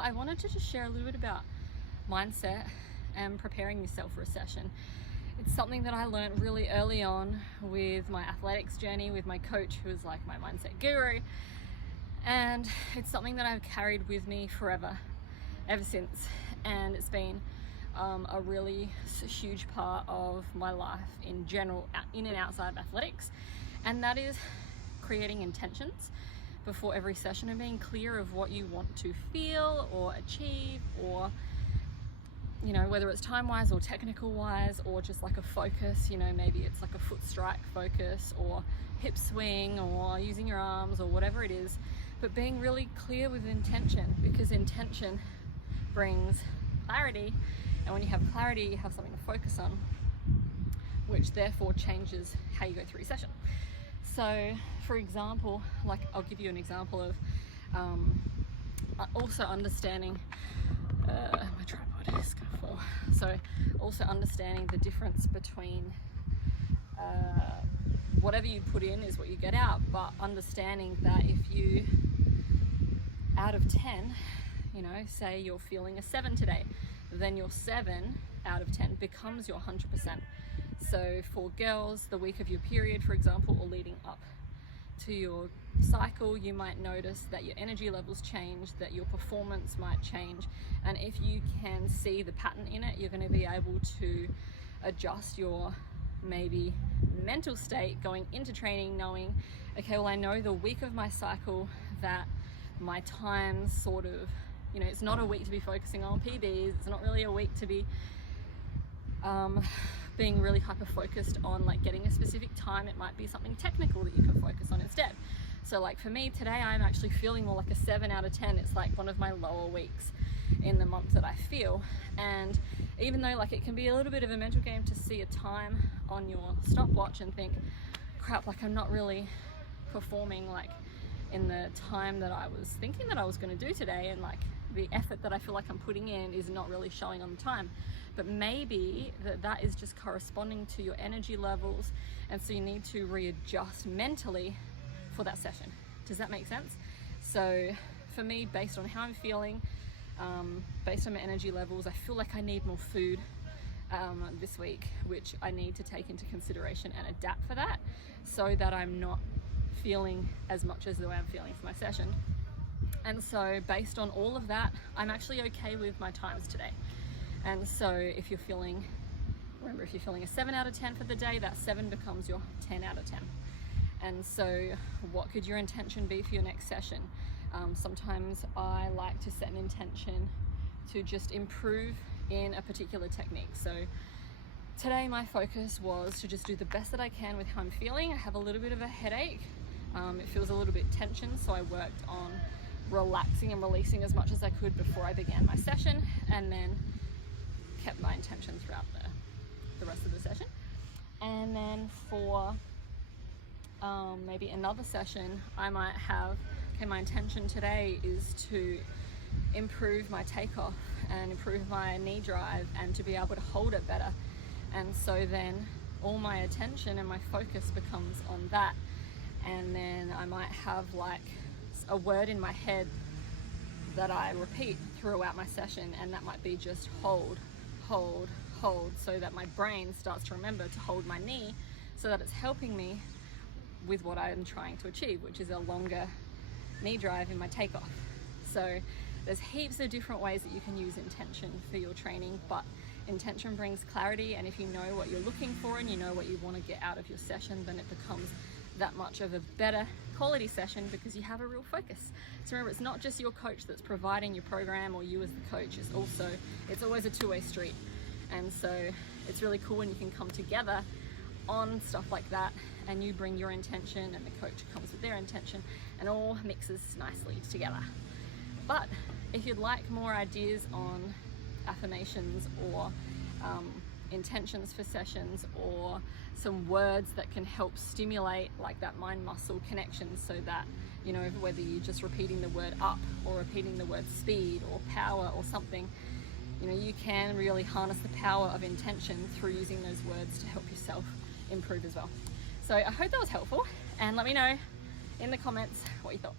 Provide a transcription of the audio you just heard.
But I wanted to just share a little bit about mindset and preparing yourself for a session. It's something that I learned really early on with my athletics journey with my coach, who was like my mindset guru. And it's something that I've carried with me forever, ever since. And it's been a really huge part of my life in general, in and outside of athletics. And that is creating intentions before every session and being clear of what you want to feel or achieve, or whether it's time wise or technical wise, or just like a focus, maybe it's like a foot strike focus or hip swing or using your arms or whatever it is, but being really clear with intention, because intention brings clarity, and when you have clarity you have something to focus on, which therefore changes how you go through your session. So for example, like I'll give you an example of also understanding my tripod is gonna fall. So also understanding the difference between whatever you put in is what you get out, but understanding that if you, out of 10, say you're feeling a 7 today, then your 7 out of 10 becomes your 100%. So for girls, the week of your period, for example, or leading up to your cycle, you might notice that your energy levels change, that your performance might change, and if you can see the pattern in it, you're going to be able to adjust your maybe mental state going into training, knowing, okay, well, I know the week of my cycle that my times sort of, it's not a week to be focusing on PBs, it's not really a week to be being really hyper focused on like getting a specific time. It might be something technical that you can focus on instead. So like for me today, I'm actually feeling more like a 7 out of 10. It's like one of my lower weeks in the month that I feel. And even though like it can be a little bit of a mental game to see a time on your stopwatch and think, crap, like I'm not really performing like in the time that I was thinking that I was going to do today, and like the effort that I feel like I'm putting in is not really showing on the time. But maybe that is just corresponding to your energy levels, and so you need to readjust mentally for that session. Does that make sense? So for me, based on how I'm feeling, based on my energy levels, I feel like I need more food this week, which I need to take into consideration and adapt for that, so that I'm not feeling as much as the way I'm feeling for my session. And so based on all of that, I'm actually okay with my times today. And so if you're feeling a 7 out of 10 for the day, that 7 becomes your 10 out of 10. And so what could your intention be for your next session? Sometimes I like to set an intention to just improve in a particular technique. So today my focus was to just do the best that I can with how I'm feeling. I have a little bit of a headache. It feels a little bit tension, so I worked on relaxing and releasing as much as I could before I began my session, and then kept my intention throughout the rest of the session. And then for maybe another session, I might have, okay, my intention today is to improve my takeoff and improve my knee drive and to be able to hold it better. And so then all my attention and my focus becomes on that. And then I might have like a word in my head that I repeat throughout my session, and that might be just hold, hold, hold, so that my brain starts to remember to hold my knee, so that it's helping me with what I'm trying to achieve, which is a longer knee drive in my takeoff. So there's heaps of different ways that you can use intention for your training, but intention brings clarity, and if you know what you're looking for and you know what you want to get out of your session, then it becomes that much of a better quality session because you have a real focus. So remember, it's not just your coach that's providing your program or you as the coach, it's always a two-way street. And so it's really cool when you can come together on stuff like that, and you bring your intention and the coach comes with their intention, and all mixes nicely together. But if you'd like more ideas on affirmations or intentions for sessions, or some words that can help stimulate like that mind muscle connection, so that whether you're just repeating the word up or repeating the word speed or power or something, you can really harness the power of intention through using those words to help yourself improve as well. So I hope that was helpful, and let me know in the comments what you thought.